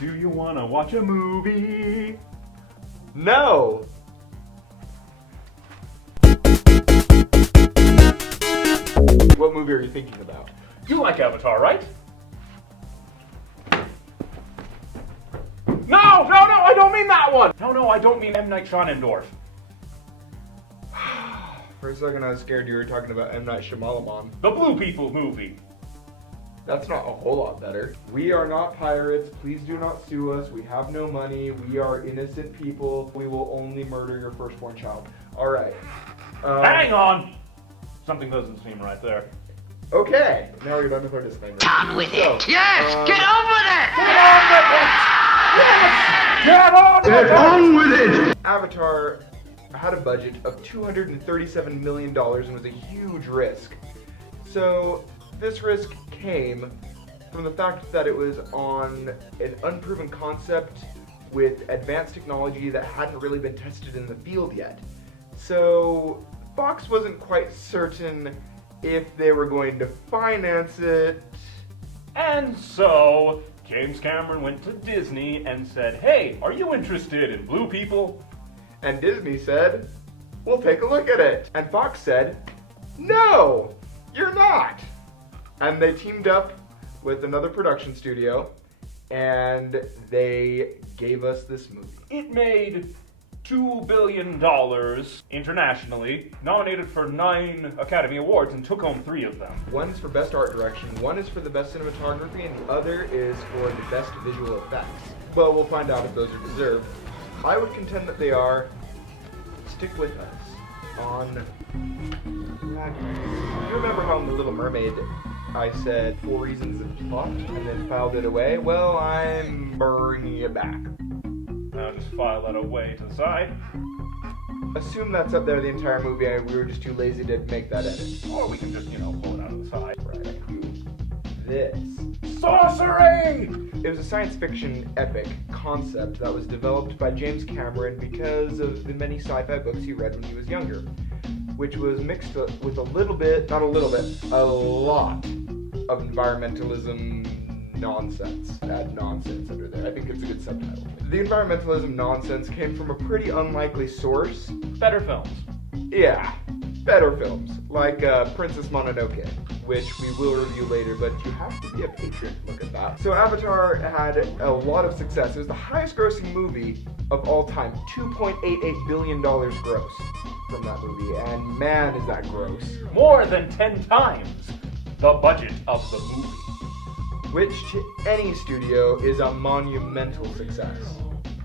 Do you wanna watch a movie? No! What movie are you thinking about? You like Avatar, right? No, I don't mean that one! No, I don't mean M. Night Shyamalan. For a second I was scared you were talking about M. Night Shyamalan. The Blue People movie. That's not a whole lot better. We are not pirates. Please do not sue us. We have no money. We are innocent people. We will only murder your firstborn child. Alright. Hang on! Something doesn't seem right there. Okay. Now we're done with our disclaimer. On with So, it! Yes! Get on with it! Get on with it! Avatar had a budget of $237 million and was a huge risk. So this risk came from the fact that it was on an unproven concept with advanced technology that hadn't really been tested in the field yet. So Fox wasn't quite certain if they were going to finance it. And so, James Cameron went to Disney and said, hey, are you interested in Blue People? And Disney said, we'll take a look at it. And Fox said, no, you're not. And they teamed up with another production studio, and they gave us this movie. It made $2 billion internationally, nominated for 9 Academy Awards, and took home 3 of them. One is for Best Art Direction, one is for the Best Cinematography, and the other is for the Best Visual Effects. Well, we'll find out if those are deserved. I would contend that they are. Stick with us on Pragmus. You remember how in The Little Mermaid I said 4 reasons of plot and then filed it away? Well, I'm bringing it back. Now just file that away to the side. Assume that's up there the entire movie and we were just too lazy to make that edit. Or we can just, pull it out of the side. Right. This. Sorcery! It was a science fiction epic concept that was developed by James Cameron because of the many sci-fi books he read when he was younger, which was mixed with a little bit, not a little bit, a lot of environmentalism nonsense. Add nonsense under there. I think it's a good subtitle. The environmentalism nonsense came from a pretty unlikely source. Better films. Yeah, better films, like Princess Mononoke, which we will review later, but you have to be a patron to look at that. So Avatar had a lot of success. It was the highest grossing movie of all time, $2.88 billion gross from that movie, and man is that gross. More than 10 times the budget of the movie. Which to any studio is a monumental success.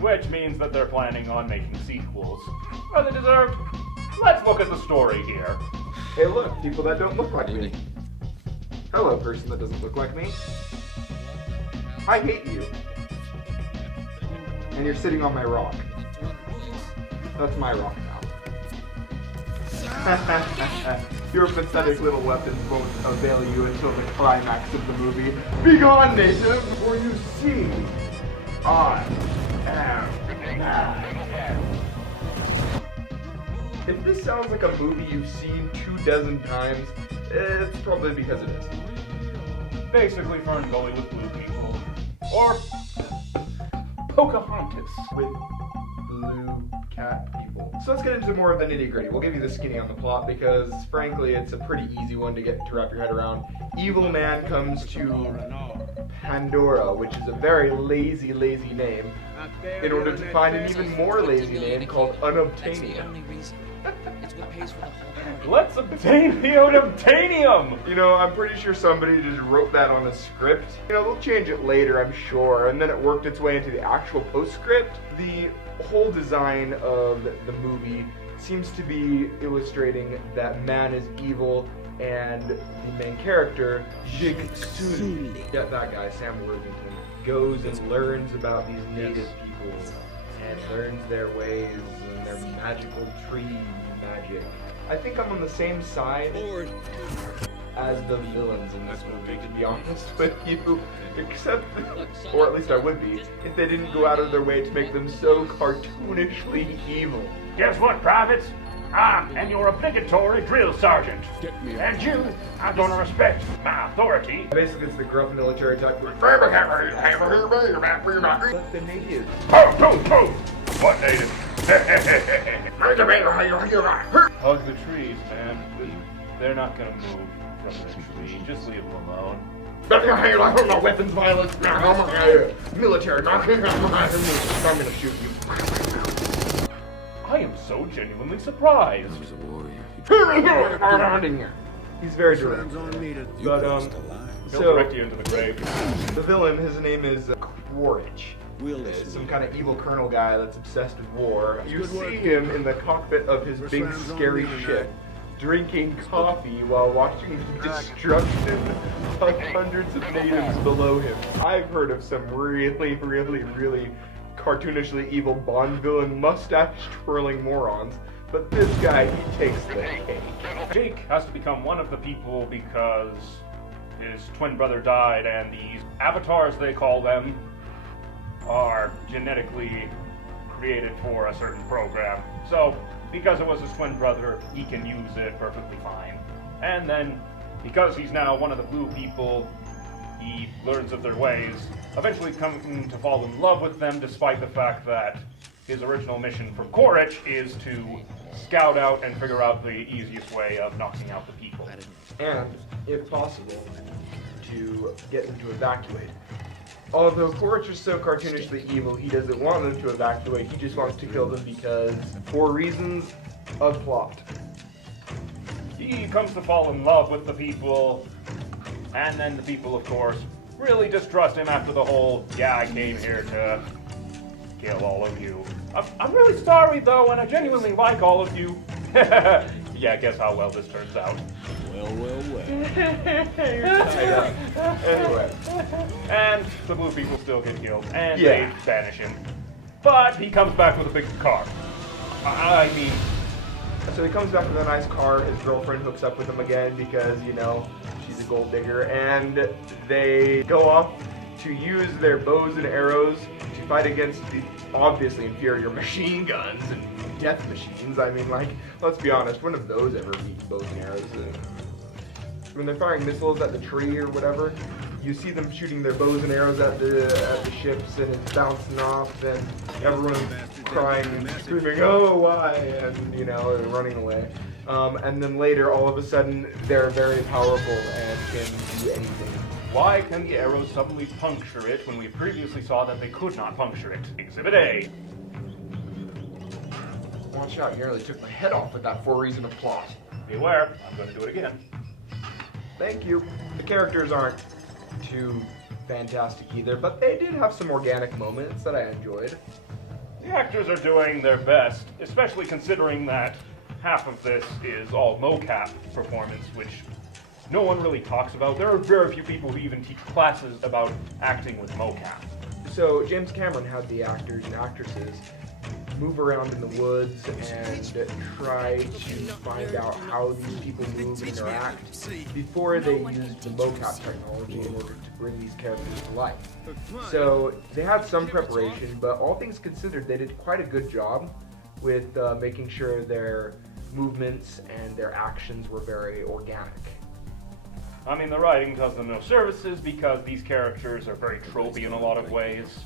Which means that they're planning on making sequels. Are they deserved? Let's look at the story here. Hey look, people that don't look like me. Hello, person that doesn't look like me. I hate you. And you're sitting on my rock. That's my rock now. Your pathetic little weapons won't avail you until the climax of the movie. Be gone, native, for you see, I am mad. If this sounds like a movie you've seen 24 times, it's probably because it is. Basically Ferngully with blue people. Or Pocahontas With blue cat people. So let's get into more of the nitty gritty. We'll give you the skinny on the plot because, frankly, it's a pretty easy one to wrap your head around. Evil man comes to Pandora, which is a very lazy name, in order to find an even more lazy name called Unobtainium. Let's obtain the unobtainium! You know, I'm pretty sure somebody just wrote that on a script. You know, they'll change it later, I'm sure, and then it worked its way into the actual postscript. The whole design of the movie seems to be illustrating that man is evil and the main character, Jig Sully, that guy, Sam Worthington, goes and learns about these native people and learns their ways and their magical tree magic. I think I'm on the same side as the villains in this movie, to be honest with you, except, or at least I would be, if they didn't go out of their way to make them so cartoonishly evil. Guess what, privates? and your obligatory drill sergeant. And you are going to respect my authority. Basically, it's the gruff military type. But the natives. What native? Hug the trees, man. They're not gonna move from the tree. Just leave them alone. Weapons violence. Military. I'm gonna shoot you. I am so genuinely surprised. He's very direct. But He'll direct you into the grave. the villain, his name is Quaritch. Some kind of evil colonel guy that's obsessed with war. You see him in the cockpit of his big scary ship, drinking coffee while watching the destruction of hundreds of natives below him. I've heard of some really cartoonishly evil Bond villain mustache-twirling morons, but this guy, he takes the cake. Jake has to become one of the people because his twin brother died, and these avatars, they call them, are genetically created for a certain program. So, because it was his twin brother, he can use it perfectly fine. And then, because he's now one of the blue people, he learns of their ways, eventually coming to fall in love with them, despite the fact that his original mission from Quaritch is to scout out and figure out the easiest way of knocking out the people. And, if possible, to get them to evacuate. Although Quaritch is so cartoonishly evil, he doesn't want them to evacuate, he just wants to kill them because, for reasons of plot. He comes to fall in love with the people, and then the people, of course, really distrust him after the whole, yeah, I came here to kill all of you. I'm really sorry, though, and I genuinely like all of you. Yeah, guess how well this turns out. Anyway. And the blue people still get killed, and they banish him. But he comes back with a big car. I mean... So he comes back with a nice car, his girlfriend hooks up with him again because, you know, she's a gold digger, and they go off to use their bows and arrows to fight against the obviously inferior machine guns and death machines. I mean, like, let's be honest, when have those ever beat bows and arrows? When they're firing missiles at the tree or whatever, you see them shooting their bows and arrows at the ships, and it's bouncing off, and everyone's crying and screaming, oh, why? And, you know, running away. And then later, all of a sudden, they're very powerful and can do anything. Why can the arrows suddenly puncture it when we previously saw that they could not puncture it? Exhibit A. Watch out, you nearly took my head off with that for reason of plot. Beware, I'm going to do it again. Thank you. The characters aren't too fantastic either, but they did have some organic moments that I enjoyed. The actors are doing their best, especially considering that half of this is all mocap performance, which no one really talks about. There are very few people who even teach classes about acting with mocap. So James Cameron had the actors and actresses move around in the woods and try to find out how these people move and interact before they used the mocap technology in order to bring these characters to life. So they had some preparation, but all things considered, they did quite a good job with making sure their movements and their actions were very organic. I mean, the writing does them no services because these characters are very tropey in a lot of ways.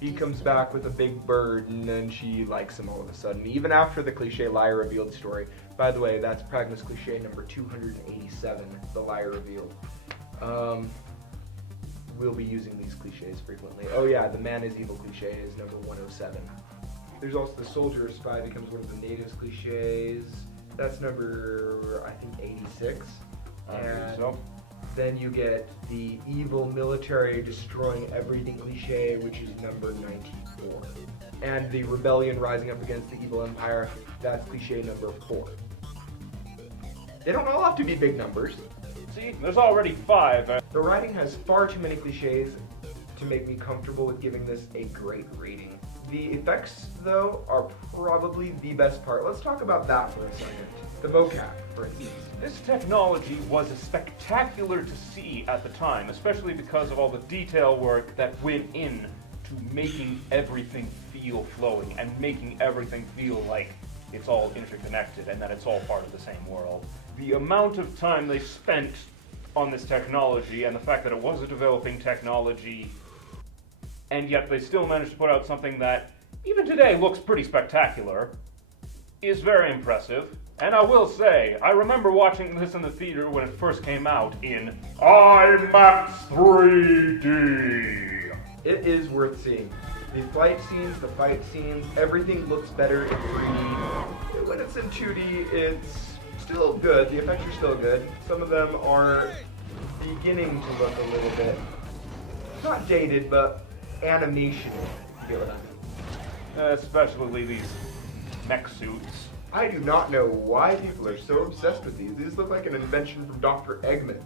He comes back with a big bird, and then she likes him all of a sudden, even after the cliche lie revealed story. By the way, that's Pragmus cliche number 287, the lie revealed. We'll be using these cliches frequently. Oh yeah, the man is evil cliche is number 107. There's also the soldier or spy becomes one of the natives cliches. That's number, I think, 86. And so. Then you get the evil military destroying everything cliche, which is number 94. And the rebellion rising up against the evil empire, that's cliche number 4. They don't all have to be big numbers. See, there's already 5. The writing has far too many cliches to make me comfortable with giving this a great rating. The effects, though, are probably the best part. Let's talk about that for a second. The mocap, for instance. This technology was spectacular to see at the time, especially because of all the detail work that went in to making everything feel flowing and making everything feel like it's all interconnected and that it's all part of the same world. The amount of time they spent on this technology and the fact that it was a developing technology, and yet they still managed to put out something that, even today, looks pretty spectacular, is very impressive. And I will say, I remember watching this in the theater when it first came out in IMAX 3D. It is worth seeing. The flight scenes, the fight scenes, everything looks better in 3D. When it's in 2D, it's still good. The effects are still good. Some of them are beginning to look a little bit, not dated, but animation. You get what I mean? Especially these mech suits. I do not know why people are so obsessed with these. These look like an invention from Dr. Eggman.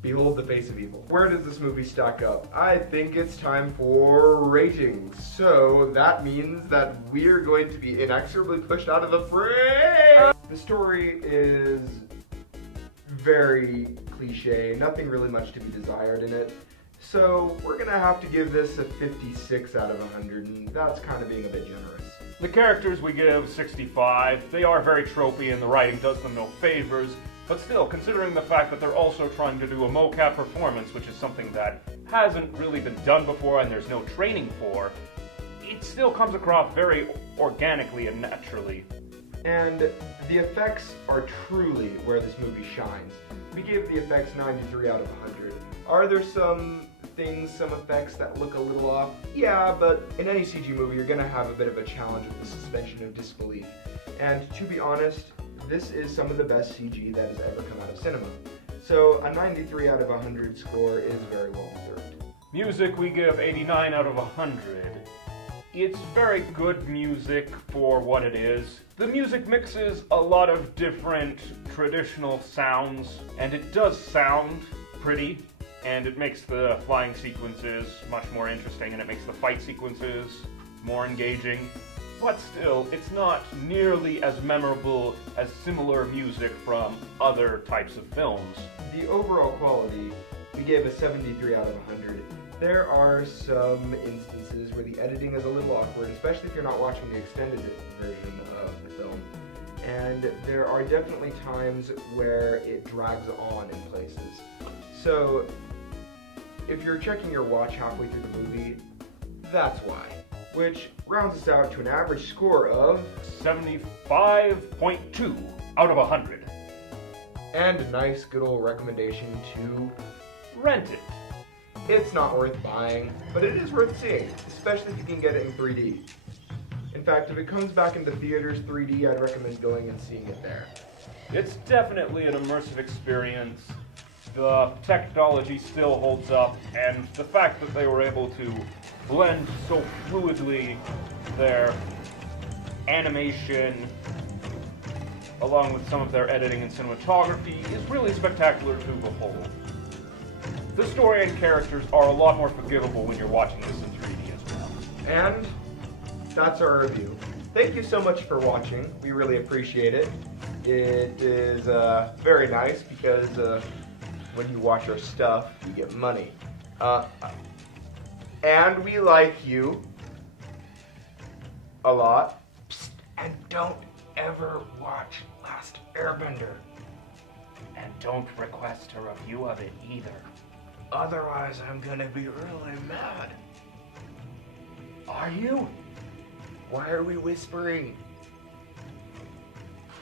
Behold the face of evil. Where does this movie stack up? I think it's time for ratings. So that means that we're going to be inexorably pushed out of the frame. The story is very cliche, nothing really much to be desired in it. So we're gonna have to give this a 56 out of 100, and that's kind of being a bit generous. The characters we give 65. They are very tropey and the writing does them no favors, but still, considering the fact that they're also trying to do a mocap performance, which is something that hasn't really been done before and there's no training for, it still comes across very organically and naturally. And the effects are truly where this movie shines. We gave the effects 93 out of 100. Are there some things, some effects that look a little off? Yeah, but in any CG movie, you're gonna have a bit of a challenge with the suspension of disbelief. And to be honest, this is some of the best CG that has ever come out of cinema. So a 93 out of 100 score is very well deserved. Music we give 89 out of 100. It's very good music for what it is. The music mixes a lot of different traditional sounds, and it does sound pretty, and it makes the flying sequences much more interesting, and it makes the fight sequences more engaging. But still, it's not nearly as memorable as similar music from other types of films. The overall quality, we gave a 73 out of 100. There are some instances where the editing is a little awkward, especially if you're not watching the extended version of the film. And there are definitely times where it drags on in places. So, if you're checking your watch halfway through the movie, that's why. Which rounds us out to an average score of 75.2 out of 100. And a nice good old recommendation to Rent it. It's not worth buying, but it is worth seeing, especially if you can get it in 3D. In fact, if it comes back into theaters 3D, I'd recommend going and seeing it there. It's definitely an immersive experience. The technology still holds up, and the fact that they were able to blend so fluidly their animation along with some of their editing and cinematography is really spectacular to behold. The story and characters are a lot more forgivable when you're watching this in 3D as well. And that's our review. Thank you so much for watching. We really appreciate it. It is very nice because when you watch our stuff, you get money. And we like you a lot. Psst, and don't ever watch Last Airbender. And don't request a review of it either. Otherwise, I'm gonna be really mad. Are you? Why are we whispering?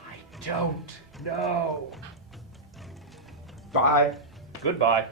I don't know. Bye. Goodbye.